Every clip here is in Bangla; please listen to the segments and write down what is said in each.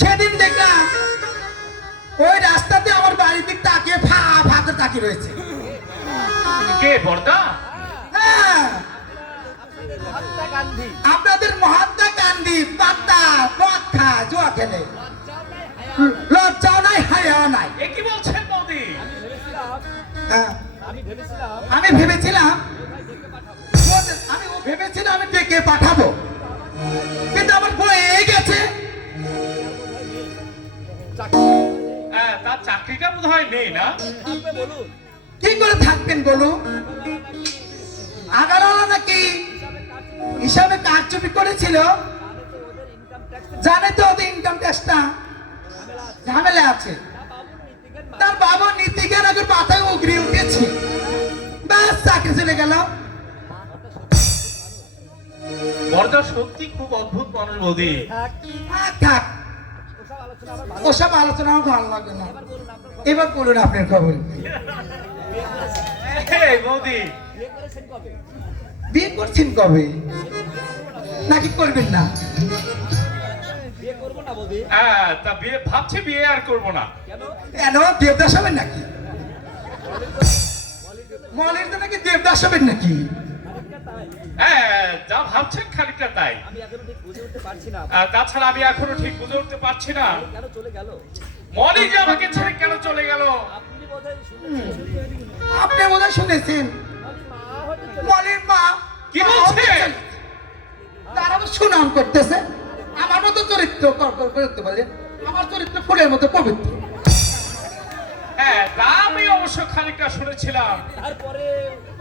সেদিন দেখলাম ওই রাস্তাতে আমার বাড়ির দিক তাকিয়ে ফা ফাতে তাকিয়ে রয়েছে। কে বর্দা? হ্যাঁ, আপনাদের মহাত্মা গান্ধী পাত্তা মদ খায় জুয়া খেলে, লজ্জাও নাই হায়াও নাই। এ কি বলছেন বৌদি? হ্যাঁ, আমি ভেবেছিলাম আমি ডেকে পাঠাবো, কিন্তু আমার বয়ে গেছে। তার চাকরিটা বোধ হয় নেই না? কি করে থাকবেন বলুন? আগারওয়ালা নাকি হিসাবে কারচুপি করেছিল, জানে তো ওদের ইনকাম ট্যাক্সটা ঝামেলা আছে। তার বাবা নীতিজ্ঞান আগে মাথায় উগড়ে উঠেছে, ব্যাস চাকরি চলে গেল। বর্দা সত্যি খুব অদ্ভুত মানুষ বৌদি। থাক, ওসব আলোচনা আমার ভালো লাগে না। এবার বলুন আপনার খবর। বৌদি বিয়ে করছেন কবে, নাকি করবেন না? তা বিয়ে ভাবছি, বিয়ে আর করবো না। কেন, দেবদাস হবেন নাকি? মলের তো নাকি দেবদাস হবেন নাকি? যা ভাবছেন খানিকটা তাই। তাছাড়া আমি এখনো ঠিক বুঝে উঠতে পারছি না মনি যে আমাকে ছেড়ে কেন চলে গেল। আপনি বোধহয় শুনেছেন মলের মা কি বলছে? তার আবার সুনাম করতেছে। আমার মতো চরিত্র করতে বলেন, আমার চরিত্র ফুলের মতো পবিত্র। তা আমি অবশ্য খানিকটা শুনেছিলাম।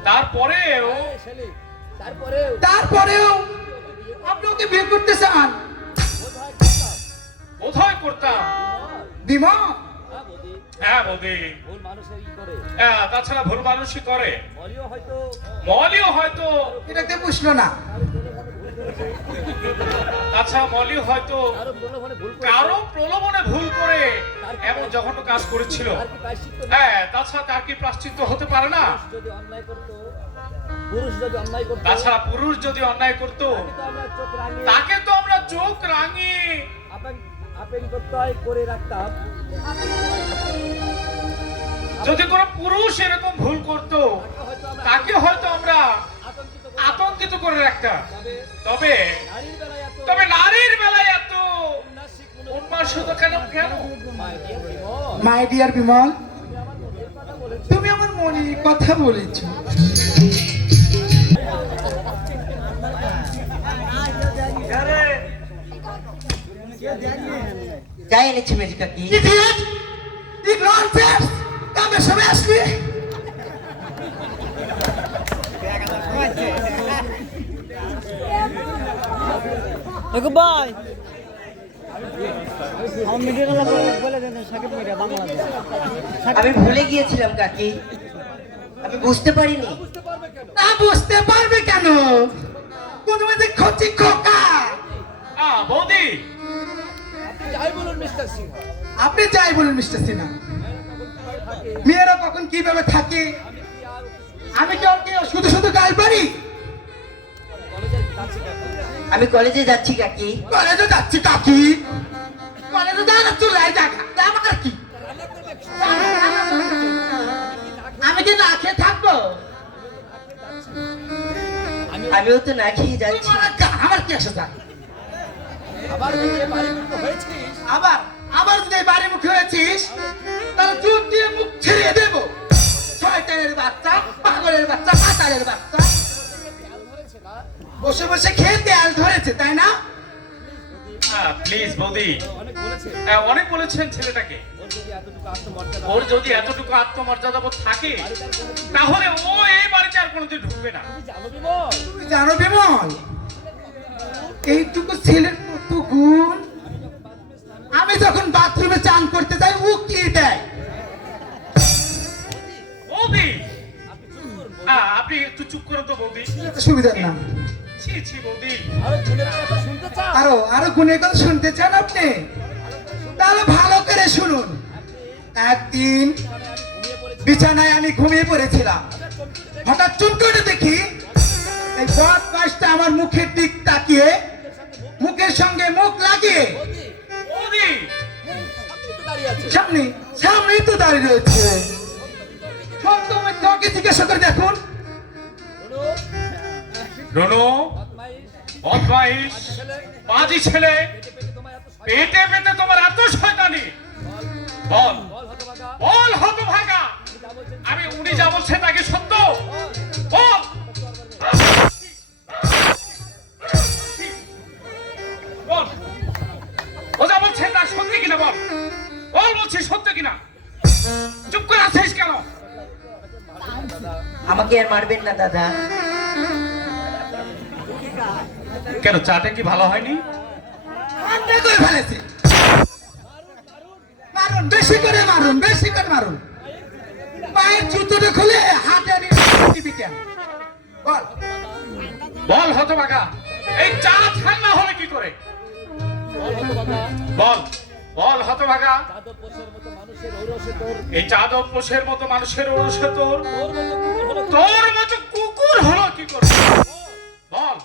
তারপরেও আপনি ওকে বিয়ে করতে চান? বোধহয় করতাম। বিমল, হ্যাঁ বৌদি, তাছাড়া ভুল মানুষই করে। মলিও হয়তো এটাকে বুঝলো না। তাছাড়া মলিও হয়তো কারো প্রলোভনে ভুল করে এমন জঘন্য কাজ করেছিল। তাছাড়া তার কি প্রায়শ্চিত্ত হতে পারে না? তাছাড়া পুরুষ যদি অন্যায় করতো তাকে তো আমরা চোখ রাঙিয়ে করে রাখতাম। যদি কোনো পুরুষ এরকম ভুল করতো তাকে হয়তো আমরা আতঙ্কিত করে রাখতাম। তবে তবে নারীর বেলায় এত উন্মাসিত কেন? মাই ডিয়ার বিমল, তুমি আমার মনের কথা বলেছ। যাই এনেছে মেজিকা কি? কামে সবাই আসলি ভাই আমি ভুলে গিয়েছিলাম কাকি, আমি বুঝতে পারিনি। না বুঝতে পারবে কেন? কোন মধ্যে খচি খোকা। বৌদি, আপনি যাই বলুন মিস্টার সিনহা, মেয়েরা কখন কিভাবে থাকে আমি কি ওকে শুধু শুধু গাল পারি? আমি কলেজে যাচ্ছি কাকি। কলেজে যাচ্ছি কাকি? কলেজে যাওয়ার চুলাই জায়গা আমার কি? আমি কি না খেয়ে থাকবো? আমিও তো না খেয়ে যাচ্ছি। আমার কি আসে যায়? আবার যদি বাড়ি মুখে হয়েছিস তাহলে চুপ দিয়ে মুখ ছেড়ে দেবো। শয়তানের বাচ্চা, পাগলের বাচ্চা, পাতালের বাচ্চা, বসে বসে খেয়ে তেল ধরেছে, তাই না? প্লিজ বৌদি, অনেক বলেছেন ছেলেটাকে। ওর যদি এতটুকু আত্মমর্যাদা বোধ থাকে তাহলে ও এই বাড়িতে আর কোনোদিন ঢুকবে না। তুমি জানো বিমল, এইটুকু ছেলের কত গুণ। আমি যখন বাথরুমে চান করতে যাই ও কি দেয়। বৌদি, আপনি একটু চুপ করুন তো বৌদি। সুবিধা না। ছি ছি বৌদি, আরো গুণের কথা শুনতে চান আপনি? তাহলে ভালো করে শুনুন। একদিন বিছানায় আমি ঘুমিয়ে পড়েছিলাম, হঠাৎ চুনটুটে দেখি এই বদমাইশটা আমার মুখের দিক তাকিয়ে মুখের সঙ্গে মুখ লাগিয়ে সামনে সামনেই তো দাঁড়িয়ে রয়েছে। সব তোমার তোকে জিজ্ঞাসা করে দেখুন। রনু, বদমাইশ, বাজি ছেলে, পেটে পেটে তোমার এত শয়তানি। বল, বল হতভাগা, আমি উনি যা বলছে তাকে সত্য বল। বল, ও যা বলছে তা সত্যি কিনা বল। বল বলছি সত্য কিনা। চুপ করে আছিস কেন? আমাকে আর মারবেন না দাদা। কেন, চাটা কি ভালো হয়নি? ঠান্ডা করে ফেলেছে। মারুন, বেশি করে মারুন, বেশি করে মারুন। পায়ের জুতোটা খুলে হাতে নিয়ে দিবি কেন? বল। বল হতভাগা, এই চা ঠান্ডা হলে কি করে? বল, বল হতভাগা, এই চাদব পোষের মতো মানুষের ওরসে তোর মতো কুকুর হলো কি করে? বল,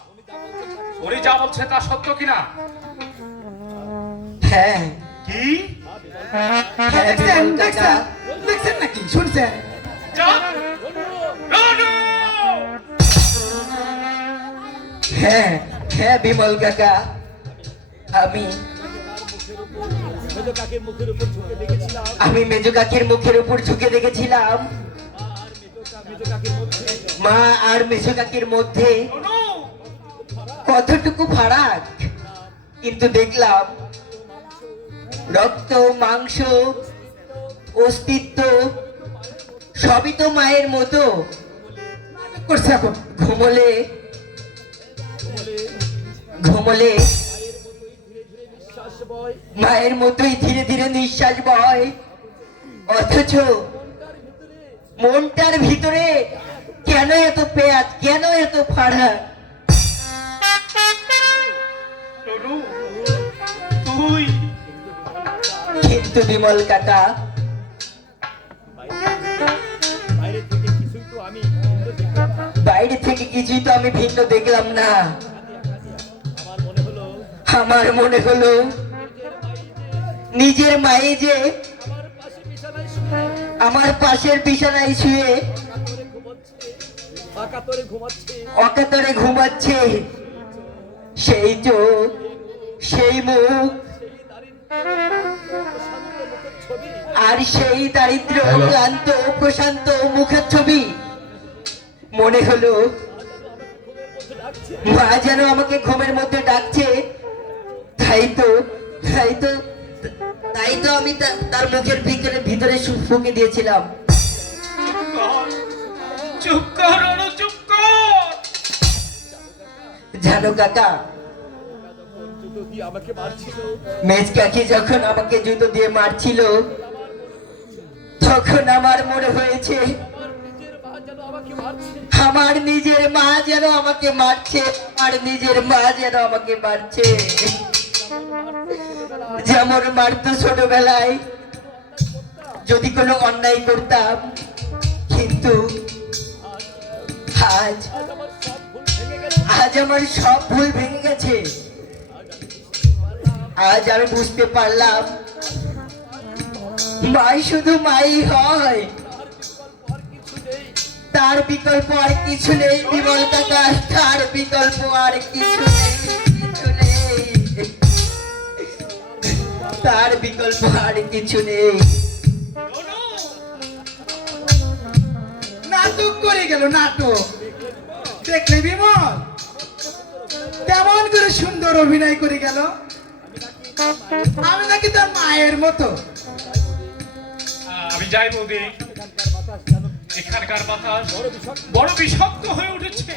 উনি যা বলছে তা সত্য কিনা? হ্যাঁ কি? হ্যাঁ দেখছেন, বিমল কাকা। দেখছেন, দেখছেন নাকি? শুনছেন? চুপ! রনু! হ্যাঁ হ্যাঁ বিমল কাকা, আমি মেজো কাকির মুখের উপর ঝুঁকে দেখেছিলাম। মা আর মেজো কাকির মধ্যে রনু! কতটুকু ফারাক, কিন্তু দেখলাম রক্ত মাংস অস্তিত্ব সবই তো মায়ের মতো। নাটক করছে এখন। ঘুমলে ঘুমলে মায়ের মতোই ধীরে ধীরে নিঃশ্বাস বয়, অথচ মনটার ভিতরে কেন এত পেঁয়াজ, কেন এত ফাড়া? রনু, তুই কিন্তু বিমল কাকা, বাইরে থেকে কিছুই তো আমি ভিন্ন দেখলাম না। আমার মনে হলো নিজের মায়ে যে আমার পাশের বিছানায় শুয়ে অকাতরে ঘুমাচ্ছে, সেই চোখ, সেই মুখ আর সেই দারিদ্র ক্লান্ত প্রশান্ত মুখের ছবি। মনে হলো মা যেন আমাকে ঘুমের মধ্যে ডাকছে। তাই তো আমি তার মুখের ভিতরে ফুঁকে দিয়েছিলাম। চুপ কর রনু, চুপ কর। জানো কাকা, মেজ কাকি যখন আমাকে জুতো দিয়ে মারছিল, তখন আমার মনে হয়েছে আমার নিজের মা যেন আমাকে মারছে, আমার নিজের মা যেন আমাকে মারছে। যেমন মারতো ছোটবেলায় যদি কোনো অন্যায় করতাম, কিন্তু আজ আমার সব ভুল ভেঙে গেছে। আজ আমি বুঝতে পারলাম মাই শুধু মাই হয়, তার বিকল্প আর কিছু নেই বিমল কাকা, তার বিকল্প আর কিছু নেই, কিছু নেই, তার বিকল্প আর কিছু নেই। নাটক করে গেল, নাটক দেখলে বিমল কেমন করে সুন্দর অভিনয় করে গেল। আমি নাকি তার মায়ের মতো। আমি যাই বৌদি, এখানকার বাতাস বড় বিষাক্ত হয়ে উঠেছে,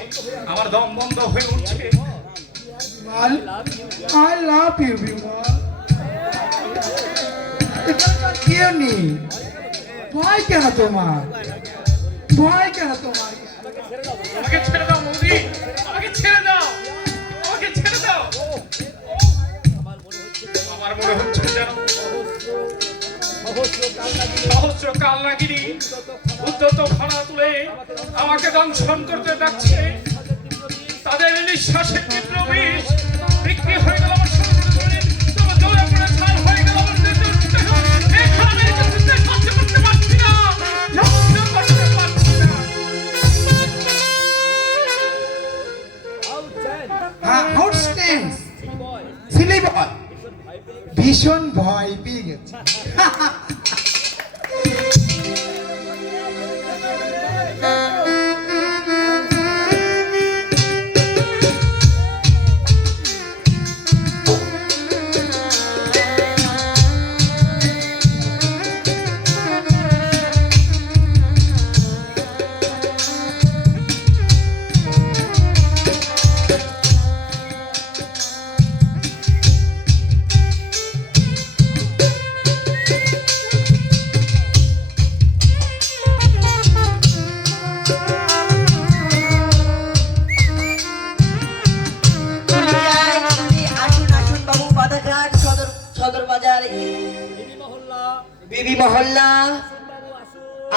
আমার দম বন্ধ হয়ে উঠছে। I love you, Bimal. এখানকার কেউ নেই। ভয় কেন তোমার? ভয় কেন তোমার? আমাকে ছেড়ে দাও বৌদি, আমাকে ছেড়ে দাও, আমাকে ছেড়ে দাও। আমার মনে হচ্ছে যেন সহস্র কালনাগিনী উদ্যত ভাড়া তুলে আমাকে দংশন করতে ডাকছে। তাদের নিঃশ্বাসের তীব্র বিষ বিক্রি হয়ে গেল আমার শরীরে, জলে পড়ে ছাই হয়ে গেল আমার দেহ। এখানে ভীষণ ভয় পেয়ে গেছে। আসুন আসুন বাবু, বাধাঘাট সদর বাজার বিবি মহল্লা।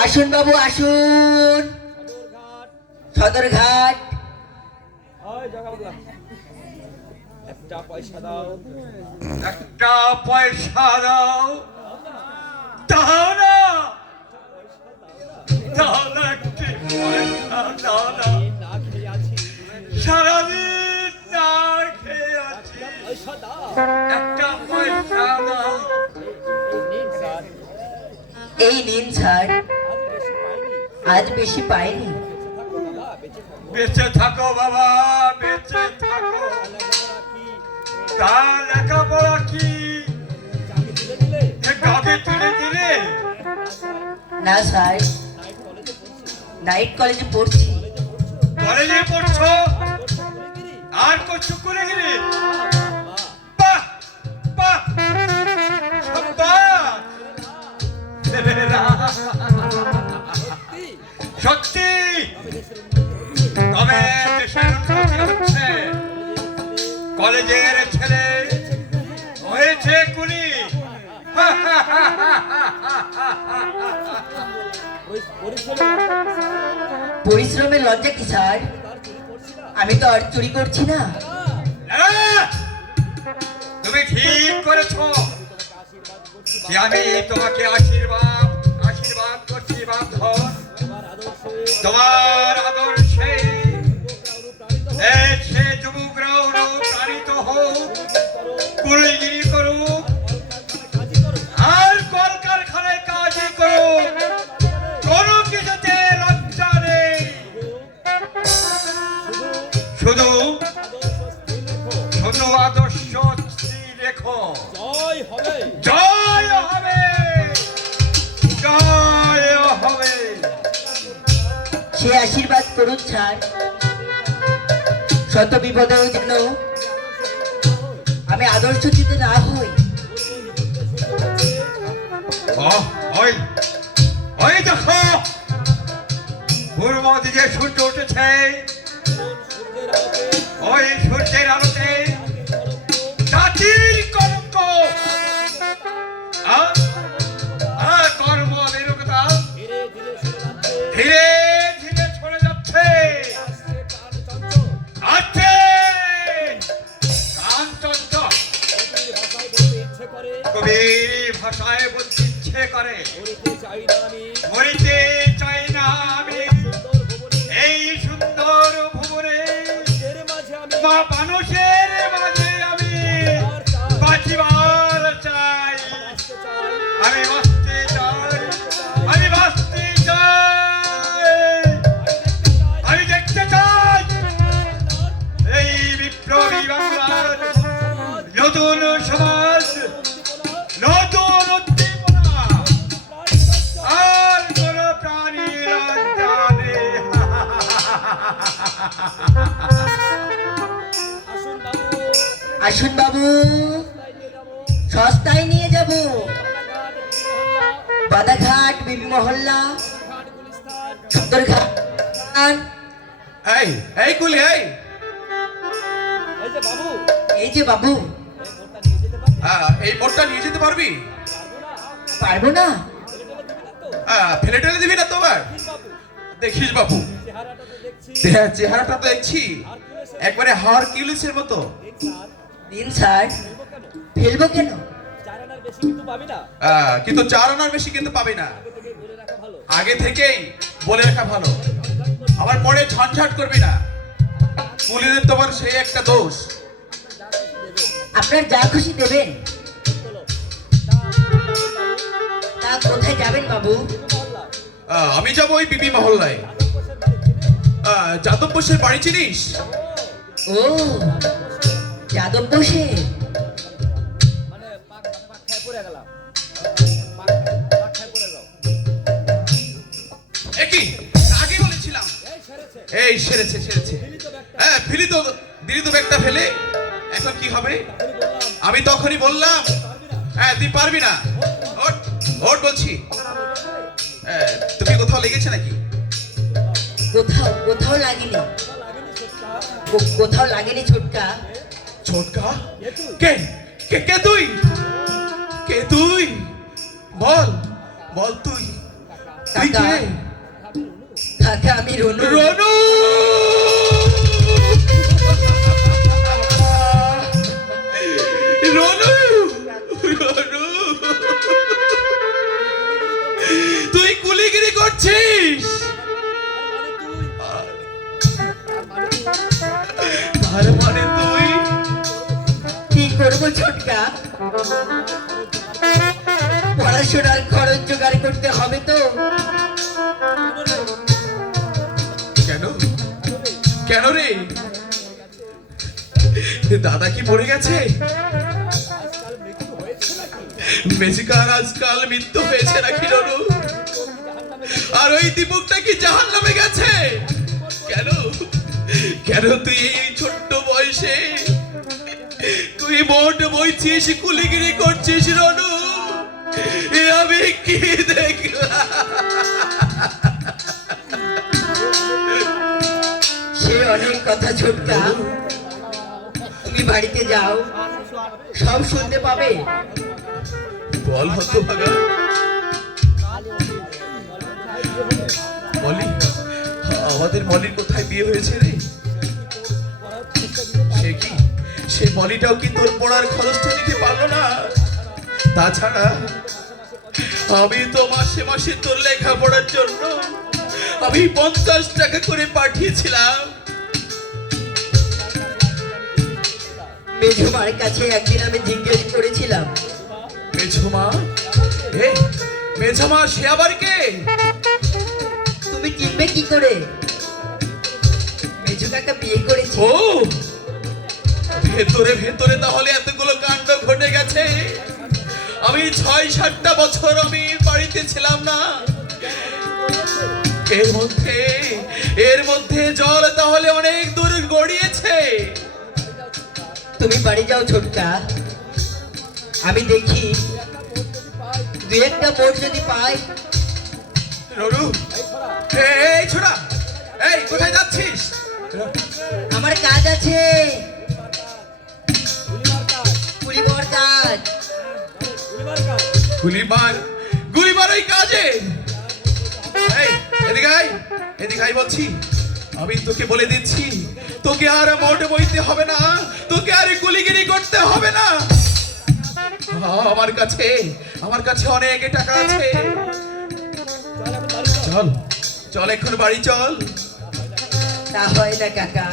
আসুন বাবু আসুন, সদরঘাট। একটা পয়সা দাও, দাও না, দাও না, একটি পয়সা দাও না। সারাদিন না খেয়ে আছি, একটা পয়সা দাও। এই নিন স্যার, আজ বেশি পাইনি। বেঁচে থাকো বাবা, বেঁচে থাকো। তা লেখাপড়া কি গাবে তুলে দিলে? না স্যার, নাইট কলেজে পড়ছি। কলেজে পড়ছো আর করছো করে গেলে? বাহ বাহ, সাব্বাস। সত্যি, তবে দেশের উন্নতি হচ্ছে। কলেজের ছেলে হয়েছে কুলি। পরিশ্রমের লজ্জা কি স্যার? আমি তো আর চুরি করছি না। তুমি ঠিক করেছো যে আমি তোমাকে আশীর্বাদ করছি বান্ধব। তোমার আদর্শে সে যুবকরা অনুপ্রাণিত হোক, কুলগিরি করুক আর কলকারখানায় কাজই করুক, কোনো কিছুতে লজ্জা নেই। শুধু শুধু আদর্শ স্থির রেখো। জয় হবে, জয় হবে, জয় হবে। সে আশীর্বাদ করুন স্যার, শত বিপদেও যেন আমি আদর্শ দিতে না হই। ওই ওই দেখো, পূর্ব দিকে সূর্য উঠেছে। ওই সূর্যের আলোতে জাতির কলঙ্ক আর কর্ম বিরোধতা ধীরে ধীরে ছড়ে যাচ্ছে। আছে কাঞ্চঞ্চল, কবির ভাষায় বলতে ইচ্ছে করে, মরিতে চাই না আমি এই সুন্দর ভুবনে। মা মানুষের মাঝে আমি বাঁচিবার চাই, আমি বাঁচতে চাই, আমি বাঁচতে চাই, আমি দেখতে চাই এই বিপ্লবী বাংলার নতুন সমাজ, নতুন উদ্দীপনা আর কোন প্রাণীর জানে। আসুন বাবু, সস্তায় নিয়ে যাব। বাধাঘাট বিবি মহল্লা, সদরঘাট। এই এই কুলি, এই যে বাবু, এই বোর্ডটা নিয়ে যেতে পারবি? পারবো না। ফেলে টেলে দিবি না তোমার? দেখিস বাবু, চেহারাটা তো দেখছি একবারে হারকিউলিসের মতো। দিন স্যার, ফেলবো কেন? কিন্তু 4 আনার বেশি কিন্তু পাবি না। আগে থেকেই বলে রাখা ভালো, আবার পরে ঝঞ্ঝাট করবি না। কুলিদের তোমার সেই একটা দোষ। আপনার যা খুশি দেবেন। কোথায় যাবেন বাবু? আমি যাব ওই বিবি মহল্লায়। যাদব বোসের বাড়ি চিনিস? ও, যাদব বসে। একই আগে বলেছিলাম। এই সেরেছে সেরেছে। হ্যাঁ ফেলি তো, দিলি তো ব্যাগটা ফেলে। এখন কি হবে? আমি তখনই বললাম হ্যাঁ তুই পারবি না। ওঠ ওঠ বলছি। তুমি কোথাও লেগেছে নাকি? কোথাও কোথাও লাগেনি, কোথাও লাগেনি ছোটকা। ছোটকা? কে কে কে তুই? কে তুই? বল বল তুই। তুই কাকা, কে? কাকা আমি রনু। রনু! রনু! রনু! তুই কুলিগিরি করছিস? তার মানে তুই কি করবো ছোটকা, পড়াশোনার খরচ জোগাড় করতে হবে তো। কেন কেন রে? দাদা কি মরে গেছে? মেজিকার আজকাল মৃত্যু হয়েছে নাকি রনু? আর ওই দীপকটা কি জাহান নামে গেছে? কেন কেন তুই এই ছোট্ট বয়সে তুই মোট বইছিস, কুলিগিরি করছিস রনু? এ আমি কি দেখলাম? সে অনেক কথা ছোটকা, তুমি বাড়িতে যাও, সব শুনতে পাবে। বল হতভাগা, মলি, আমাদের মলির কোথায় বিয়ে হয়েছে রে? সে কি, সে মলিটাও কি তোর পড়ার খরচটা দিতে পারলো না? তাছাড়া আমি তো মাসে মাসে তোর লেখাপড়ার জন্য আমি 50 টাকা করে পাঠিয়েছিলাম। মেঝুমার কাছে একদিন আমি জিজ্ঞেস করেছিলাম, মেঝমা? মেঝমা সে আবার কে? তুমি চিনবে কি করে? মেঝু কাকা বিয়ে করেছে। ও ভেতরে ভেতরে তাহলে এতগুলো কাণ্ড ঘটে গেছে। আমি 6-7টা বছর আমি বাড়িতে ছিলাম না। এর মধ্যে জল তাহলে অনেক দূর গড়িয়েছে। তুমি বাড়ি যাও ছোটকা, আমি দেখি দুই একটা মোট যদি পাই। রনু, এই ছোড়া, এই কোথায় যাচ্ছিস? আমার কাজ আছে, পুলিবর কাজ। গুলি মার ওই কাজে। এই এদিকে আয়, এদিকে আয় বলছি। আমি তোকে বলে দিচ্ছি, তোকে আর মোট বইতে হবে না, তোকে আর গুলিগিরি করতে হবে না। আমার কাছে অনেক টাকা আছে। চল চল এখন বাড়ি চল। তা হয় না কাকা।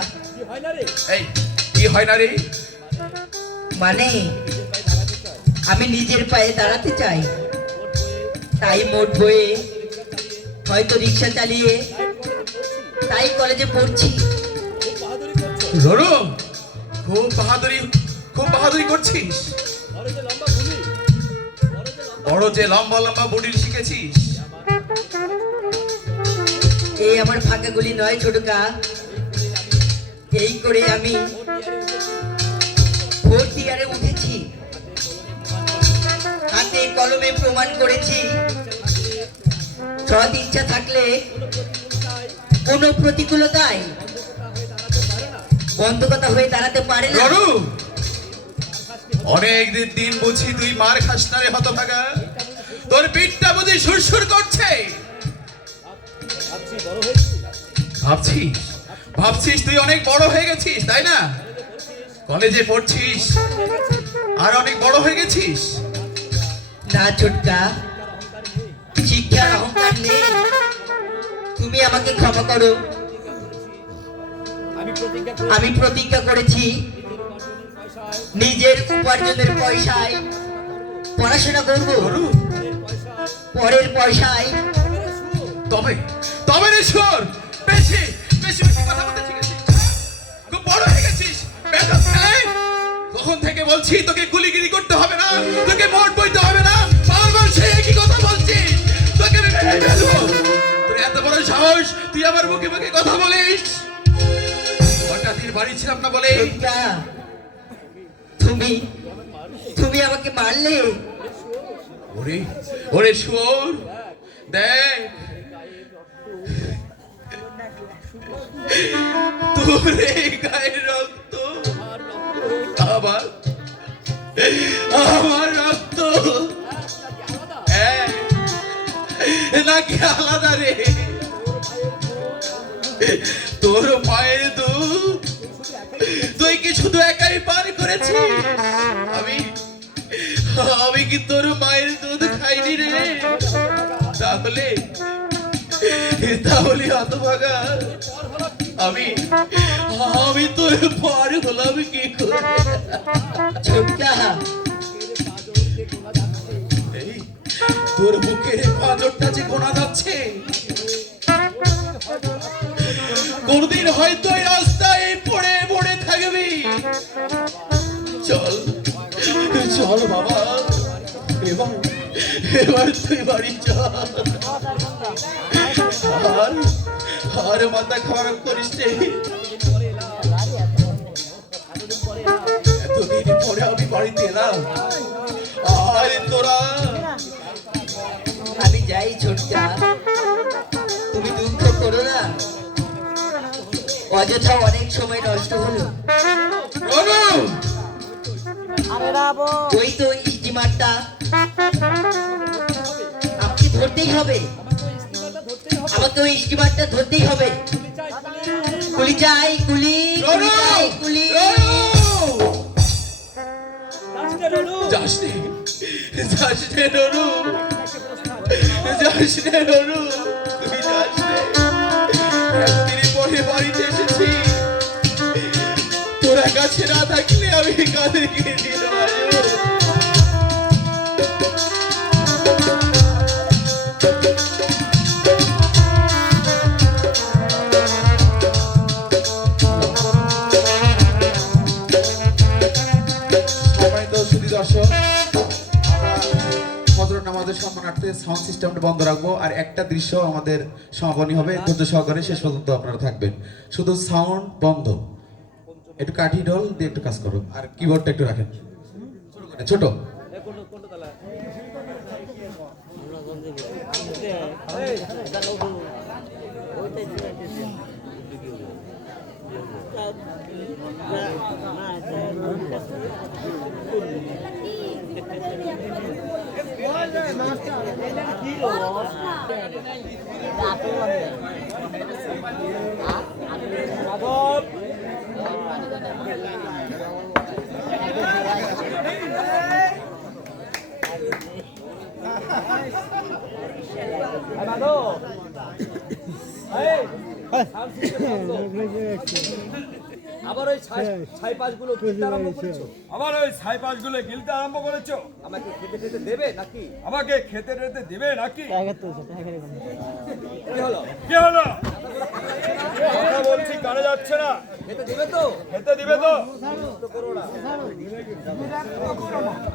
এই কি হয় না রে? মানে আমি নিজের পায়ে দাঁড়াতে চাই, তাই মোট বয়ে হয়তো রিক্সা চালিয়ে তাই কলেজে পড়ছি। রনু, খুব বাহাদুরি করছিস। বড় যে লম্বা লম্বা বুড়ি শিখেছিস। এই আমার ফাঁকা গুলি নয় ছোটকা, এই করে আমি 4th ইয়ারে উঠেছি। হাতে কলমে প্রমাণ করেছি, সৎ ইচ্ছা থাকলে কোনো প্রতিকূলতায় বন্ধকতা হয়ে দাঁড়াতে পারে না। রনু, অনেক দিন বুঝি তুই মার খাস না রে হতভাগা? তোর পিঠটা বুঝি সুরসুর করছে। ভাবছিস তুই অনেক বড় হয়ে গেছিস, তাই না? কলেজে পড়ছিস আর অনেক বড় হয়ে গেছিস। না ছোটকা, শিক্ষার অহংকার নেই। তুমি আমাকে ক্ষমা করো। আমি প্রতিজ্ঞা করেছি নিজের উপার্জনের পয়সায় পড়াশোনা করব। রনু, পরের পয়সায় তবে তবে রে শুয়োর, বেশি বেশি বেশি কথা বলতে শিখেছিস, খুব বড় হয়ে গেছিস বেদব ছেলে। তখন থেকে বলছি তোকে গুলিগিরি করতে হবে না, তোকে মোট বইতে হবে না, বারবার সেই একই কথা বলছিস, তোকে আমি মেরে ফেলবো। তোর এত বড় সাহস, তুই আমার মুখে মুখে কথা বলিস। হঠাৎ দিন বাড়ি ছিলাম না বলে দুর্গা, তুমি তুমি আমাকে মারলে। ওরে ওরে শুয়োর, দেখ তোর এই গায়ের রক্ত আমার আমার রক্ত এক নাকি আলাদা রে? তোর মায়ের দুধ তুই কি শুধু একাই পান করেছিস? আমি আমি কি তোর মায়ের দুধ খাইনি রে? তাহলে তাহলে হতভাগা আমি আমি তোর পর হলাম কি করে? ছোটকা, এই তোর বুকের পাঁজরটা যে গোনা যাচ্ছে, কোনদিন হয়তো এই রাস্তায় পড়ে পড়ে থাকবি। চল চল বাবা, এবার এবার তুই বাড়ি চল। আর আর মাথা খারাপ করিস রে। এতদিন পরে আমি বাড়িতে এলাম, আর তোরা আমি যাই ছোটকা, তুমি দুঃখ করো না, অযথা অনেক সময় নষ্ট হলো। রনু! ওই তো স্টিমারটা, আমাকে ধরতেই হবে, আমাকে ওই স্টিমারটা ধরতেই হবে। কুলি চাই, কুলি কুলি চাই, কুলি। যাস নে, যাস নে রনু, যাস নে রনু, তুই যাস নে। একদিন পরে বাড়িতে এসেছি, তোরা কাছে না থাকলে আমি কাদেরকে দিয়ে দেবো? দর্শক, হযরত নামাজের সম্মানার্থে সাউন্ড সিস্টেমটা বন্ধ রাখবো, আর একটা দৃশ্য আমাদের সমাপনী হবে। ধৈর্য সহকারে শেষ পর্যন্ত আপনারা থাকবেন, শুধু সাউন্ড বন্ধ। একটু কাঠি ঢোল দিয়ে একটু কাজ করো, আর কিবোর্ডটা একটু রাখেন ছোট। আবার ওই ছাই পাঁচগুলো গিলতে আরম্ভ করেছো? আবার ওই ছাই পাঁচগুলো গিলতে আরম্ভ করেছো? আমাকে খেতে খেতে দেবে নাকি? আমাকে খেতে টেতে দেবে নাকি? কি হলো? কি হলো? কথা বলছি কানে যাচ্ছে না। খেতে দেবে তো? খেতে দিবে তো? তো করো না।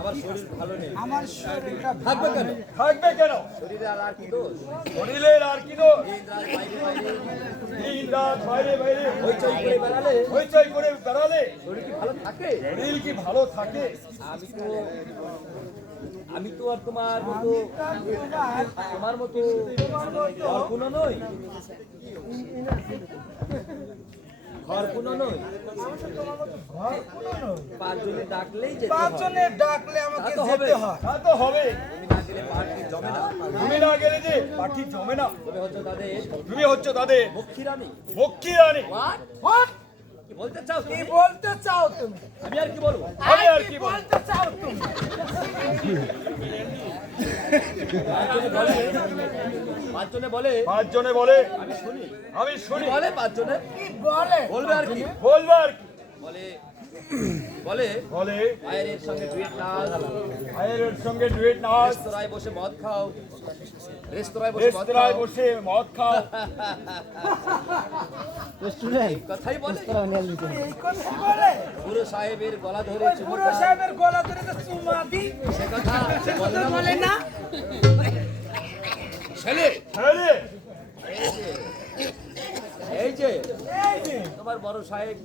আমার শরীর ভালো নেই। আমার শরীরটা থাকবে কেন? থাকবে কেন? শরীরে আর কি দোষ? শরীরের আর কি দোষ? দিন রাত বাইরে বাইরে দিন রাত বাইরে বাইরে হইচই করে বেড়ালে হইচই করে বেড়ালে শরীর কি ভালো থাকে? শরীর কি ভালো থাকে? আমি তো আর তোমার মতো ঘরকুনো নই, ঘরকুনো নই। পাঁচজনে ডাকলেই যেতে হয়। পাঁচজনে ডাকলে আমাকে যেতে হয়। তা তো হবে। তুমি না গেলে পার্টি জমে না। তুমি না গেলে যে পার্টি জমে না। তুমি হচ্ছে তাদের লক্ষ্মী রানী। লক্ষ্মী রানী। What? What? কি বলতে চাও? কি বলতে চাও তুমি? আমি আর কি বলবো? আমি আর কি বলতে চাও তুমি? পাঁচজনে বলে পাঁচজনে বলে আমি শুনি। আমি শুনি। বলে পাঁচজনে কি বলে? বলবে আর কি? বলবো আর কি? বলে বলে বলে আয়ের সঙ্গে ডুয়েট নাচ, আয়ের সঙ্গে ডুয়েট নাচ, রেস্তোরাঁয় বসে মদ খাও, রেস্তোরাঁয় বসে মদ রেস্তোরাঁয় খাও, বসে মদ খাও। এই কথাই বলে। এই কথা বলে বুড়ো সাহেবের গলা ধরে ওই চুমু বুড়ো খায়। সাহেবের গলা ধরে তো চুমা দি সে কথা কথা বলে না ছেলে, ছেলে, এই যে এই যে তোমার বড় সাহেব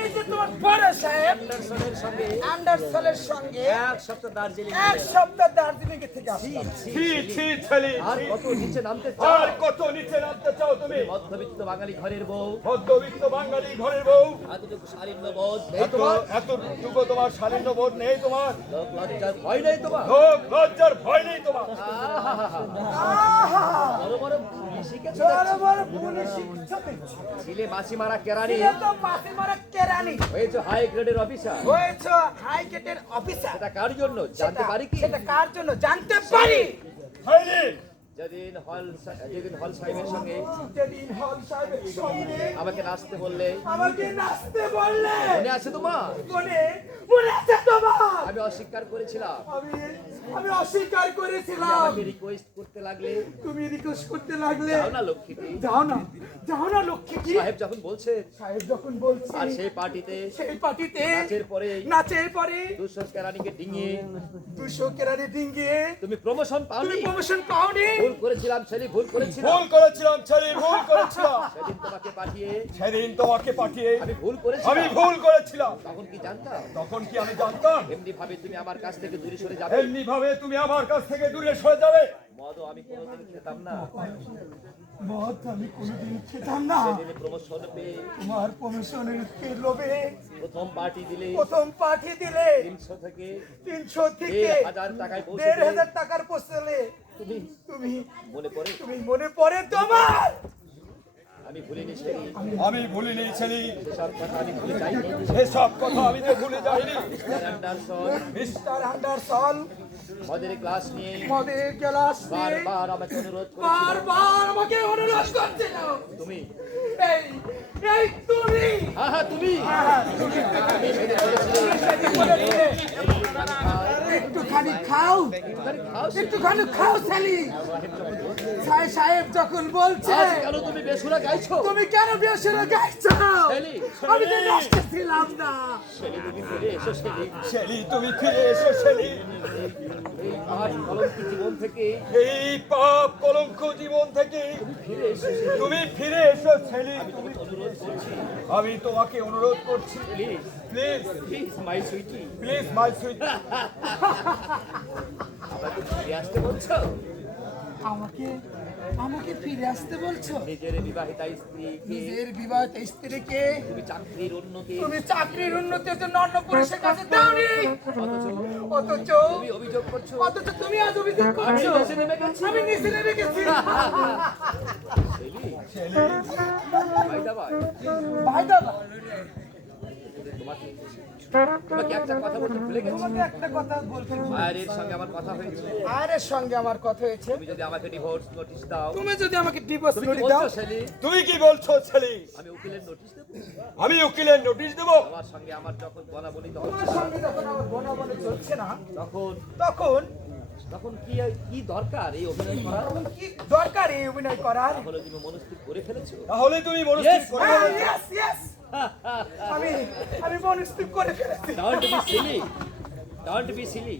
এই যে তোমার বড় সাহেব অ্যান্ডারসনের সঙ্গে আন্ডারসলের সঙ্গে এক সপ্তাহ দার্জিলিং এক সপ্তাহ দার্জিলিং থেকে আসি ছি ছি ছেলে, আর ছি। কত নিচে নামতে আর চাও? কত নিচে নামতে চাও তুমি? মধ্যবিত্ত বাঙালি ঘরের বউ, মধ্যবিত্ত বাঙালি ঘরের বউ, এতটুকু শালীন্য বোধ নেই তোমার? এতটুকু তোমার শালীন্য বোধ নেই তোমার? লোক লজ্জার ভয় নেই তোমার? লোক লজ্জার ভয় নেই তোমার? বড় বড় কি শিখেছো? বড় বড় পুলিশ শিক্ষা দেখছি ছিলে মাছি মারা কেরানি, এটা তো মাসি মারা কেরানি হয়েছে হাই গ্রেডের অফিসার। হয়েছে হাই গেটের অফিসার এটা কার জন্য জানতে পারি কি? সেটা কার জন্য জানতে পারি ছেলে, যেদিন হল সাহেবের সঙ্গে যেদিন হল সাহেবের সঙ্গে আমাকে নাচতে বললে, আমাকে নাচতে বললে মনে আছে তোমার? মনে আছে তোমার আমি অস্বীকার করেছিলাম। আমি আমি অস্বীকার তুমি করেছিলাম আমাকে রিকোয়েস্ট করতে লাগলে, তুমি রিকোয়েস্ট করতে লাগলে যাও না লক্ষ্মীটি। যাও না লক্ষ্মী সাহেব যখন বলছে, সাহেব যখন বলছে আর সেই পার্টিতে সেই পার্টিতে নাচের পরে পরে 200 কেরানিকে ডিঙিয়ে 200 কেরানি ডিঙ্গিয়ে তুমি প্রমোশন তুমি পাওনি। প্রমোশন পাওনি ভুল করেছিলাম ছেলে, ভুল করেছিলাম। ভুল করেছিলাম ছেলে, ভুল করেছিলাম। সেদিন তোমাকে পাঠিয়ে সেদিন তোমাকে পাঠিয়ে আমি ভুল আমি করেছিলাম। ভুল করেছিলাম। তখন কি জানতাম তখন কি আমি জানতাম এমনি ভাবে তুমি আমার কাছ থেকে দূরে সরে যাবে? এমনি ভাবে তুমি আমার কাছ থেকে দূরে সরে যাবে? মদও আমি কোনোদিন খেতাম না। মদ আমি কোনোদিন খেতাম না সেদিন প্রমোশন পেয়ে তোমার প্রমোশনের লোভে প্রথম পার্টি দিলে প্রথম পাঠিয়ে দিলে 300 থেকে 300 থেকে 1,000 টাকায় পৌঁছে দিলে। 1,500 টাকার পোস্টলে তুমি তুমি মনে পড়ে? তুমি মনে পড়ে তোমার আমি ভুলিনি ছেলে, আমি ভুলিনি ছেলে, সেসব কথা আমি ভুলে যাইনি। সেসব কথা আমি তো ভুলে যাইনি। অ্যান্ডারসন মিস্টার আন্ডারসন মদের ক্লাস নিয়ে মদের গ্লাস নিয়ে বারবার আমাকে অনুরোধ করেছিল, বারবার আমাকে অনুরোধ করছিল তুমি এই এই তুমি হ্যাঁ তুমি আমি সেদিন বলেছিলে, একটুখানি খাও খাও সে। একটুখানি খাও সালি সাহেব যখন বলছে আজ কেন তুমি বেসুরা গাইছো? তুমি কেন বেসুরো গাইছো শেলি, আমি তো নষ্ট ছিলাম না শেলি তুমি ফিরে এসো শেলি। শেলি, তুমি ফিরে এসো শেলি। এই পাহাড় কলঙ্কি জীবন থেকে এই পাপ কলঙ্ক জীবন থেকে ফিরে এসো শেলি। তুমি ফিরে এসো ছেলে। তোমাকে অনুরোধ করছি, আমি তোমাকে অনুরোধ করছি, please please please my sweetie, please my sweet. আমাকে ফিরে আসতে বলছো? আমাকে আমাকে ফিরে আসতে বলছো নিজের বিবাহিতা স্ত্রীকে নিজের বিবাহিত স্ত্রীকে তুমি চাকরির উন্নতি, তুমি চাকরির উন্নতির জন্য অন্য পুরুষের কাছে দাওনি অথচ তুমি অভিযোগ করছো অথচ তুমি আজ অভিযোগ আমি করছো দেশে নেমে গেছি। আমি নিচে নেমে গেছি শেলি, ভাই দাবাই, ভাই দাদা তোমাকে তোমাকে একটা কথা বলতে ভুলে গেছি। তোমাকে একটা কথা বলতে মায়ের সঙ্গে আমার কথা হয়েছে, আয়ের সঙ্গে আমার কথা হয়েছে তুমি যদি আমাকে ডিভোর্স নোটিশ দাও, তুমি যদি আমাকে ডিভোর্স তুমি কি নোটিশ দাও বলছো শেলি? তুমি কি বলছো ছেলে? আমি উকিলের নোটিশ দেবো? আমি উকিলের নোটিশ দেবো? তোমার সঙ্গে আমার যখন বলাবলি তোমার সঙ্গে যখন আমার বনাবনে চলছে না তখন তখন তখন কি কি দরকার এই অভিনয় করার? কি দরকার এই অভিনয় করার তাহলে তুমি মনস্থির করে ফেলেছো? তাহলে তুমি মনস্থির Yes. করে হ্যাঁ, ফেলেছো। yes, yes. আমি আমি মনস্থির করে ফেলেছি Don't be silly. Don't be silly.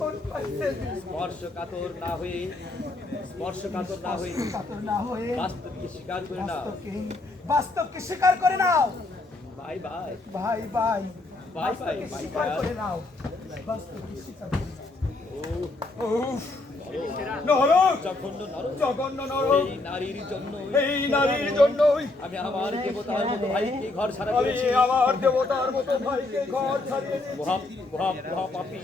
কোন পাশে স্পর্শকাতর না হয়ে কাতর না হয়ে বাস্তবকে স্বীকার করে না। বাস্তবকে স্বীকার করে নাও বাই বাই ভাই ভাই বাই বাস্তবকে বাই স্বীকার করে নাও বাস্তবকে স্বীকার করে নাও। উফ, নরক, জঘন্য নরক, জঘন্য নরক। এই নারীর জন্য এই নারীর জন্যই আমি আমার দেবতার মতো ভাইকে ঘর ছাড়া আমি করেছি। আমার দেবতার মতো ভাইকে ঘর ছাড়িয়ে দিয়েছি। মহাপাপী,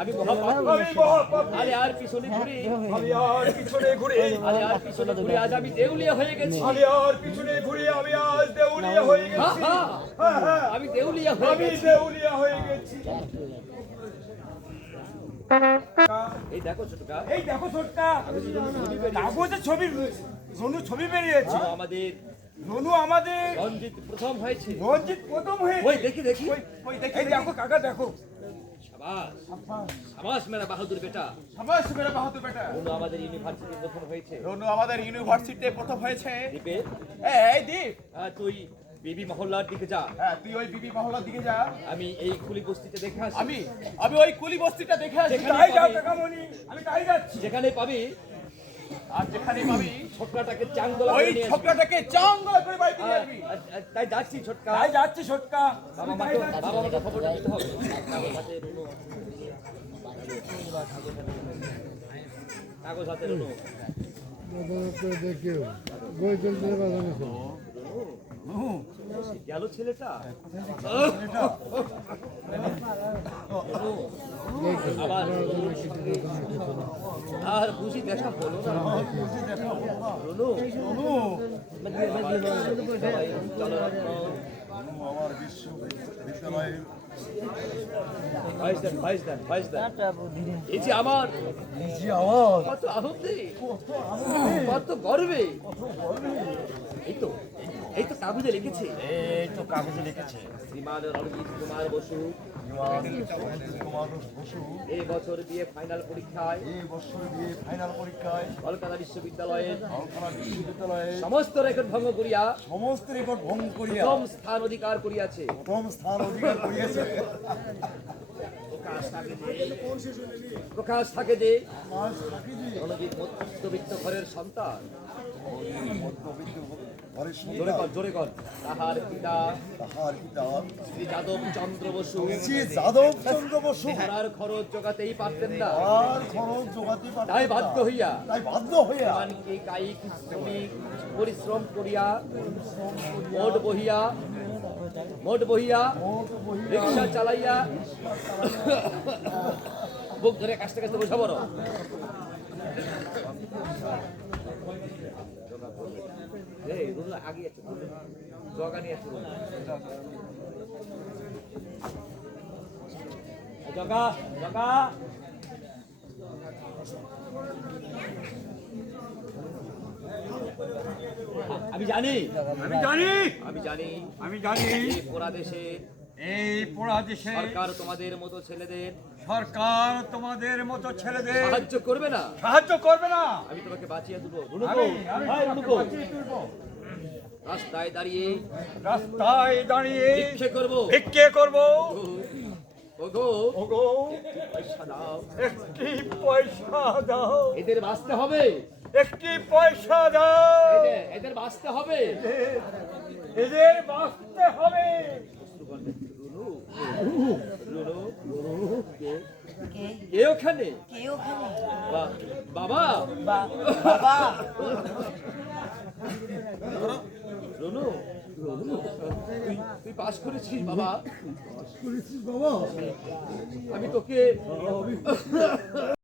আমি মহাপাপী। আমি মহাপাপী। আরে আর পিছনে ঘুরে, আমি আর পিছনে ঘুরে আজ আমি দেউলিয়া হয়ে গেছি। আমি আর পিছনে ঘুরে আমি আজ দেউলিয়া হয়ে গেছি। হ্যাঁ, হ্যাঁ, আমি দেউলিয়া হয়ে আমি গেছি। দেউলিয়া হয়ে গেছি। এই দেখো ছোটকা, এই দেখো ছোটকা, কাগজে ছবি, ছবি বেরিয়েছে। আমাদের রনু আমাদের রঞ্জিত প্রথম হয়েছে। রঞ্জিত প্রথম হয়ে ওই দেখি দেখি। ওই দেখি দেখো কাকা দেখো শাবাশ শাবাশ মেরা বাহাদুর বেটা। সাবাস মেরা বাহাদুর বেটা। রনু আমাদের ইউনিভার্সিটি প্রথম হয়েছে। রনু আমাদের ইউনিভার্সিটিতে প্রথম হয়েছে। দীপে এই দীপ, তুই বিবি মহল্লার দিকে যা, হ্যাঁ তুই ওই বিবি মহল্লার দিকে যা, আমি এই কুলি বস্তিতে দেখে আসি। আমি ওই কুলি বস্তিটা দেখে আসি। যেখানে তাই যাও পাবি- কাকামণি, আমি তাই যাচ্ছি। যেখানে পাবি আর যেখানে পাবি ছোটকাটাকে চাঙ্গলা ওই করে নিয়ে আসবি। ছোকরাটাকে চাঙ্গলা করে বাড়িতে নিয়ে আসবি। তাই যাচ্ছি ছোটকা। তাই যাচ্ছি ছোটকা, বাবা আমি মাকে তাই যাচ্ছি। বাবা মাকে খবরটা দিতে হবে। কাগজ হাতে রুনু। কাগজ হাতে রুনু। গেল ছেলেটা। আবার আর বুঝি দেখা হলো না। রুনু চলো ভাইস দেন। এই যে আমার কত আনন্দে, কত গর্বে। এই তো কাগজে লিখেছে। শ্রীমান রণজিৎ কুমার বসু এই বছর বিয়ে ফাইনাল পরীক্ষায় কলকাতা বিশ্ববিদ্যালয়ের সমস্ত রেকর্ড ভঙ্গ করিয়া প্রথম স্থান অধিকার করিয়াছে। প্রকাশ থাকে যে রণজিৎ মধ্যবিত্ত ঘরের সন্তান। জোরে কর। তাহার পিতা শ্রী যাদব চন্দ্র বসু চেহারার খরচ জোগাতেই পারতেন না, তাই বাধ্য হইয়া এমনকি কায়িক শ্রমিক পরিশ্রম করিয়া মোট বহিয়া রিক্সা চালাইয়া বুক ধরে কাছতে কাছতে বসা বড় আগে আছে জগা নিয়ে আছে জগা আমি জানি এই পোড়া দেশে সরকার তোমাদের মতো ছেলেদের সাহায্য করবে না। আমি তোমাকে বাঁচিয়ে দেবো। রাস্তায় দাঁড়িয়ে ভিক্ষে করবো। ওগো পয়সা দাও। এদের বাঁচতে হবে। এদের বাঁচতে হবে। কে ওখানে? বাবা রনু তুই পাস করেছিস বাবা? আমি তোকে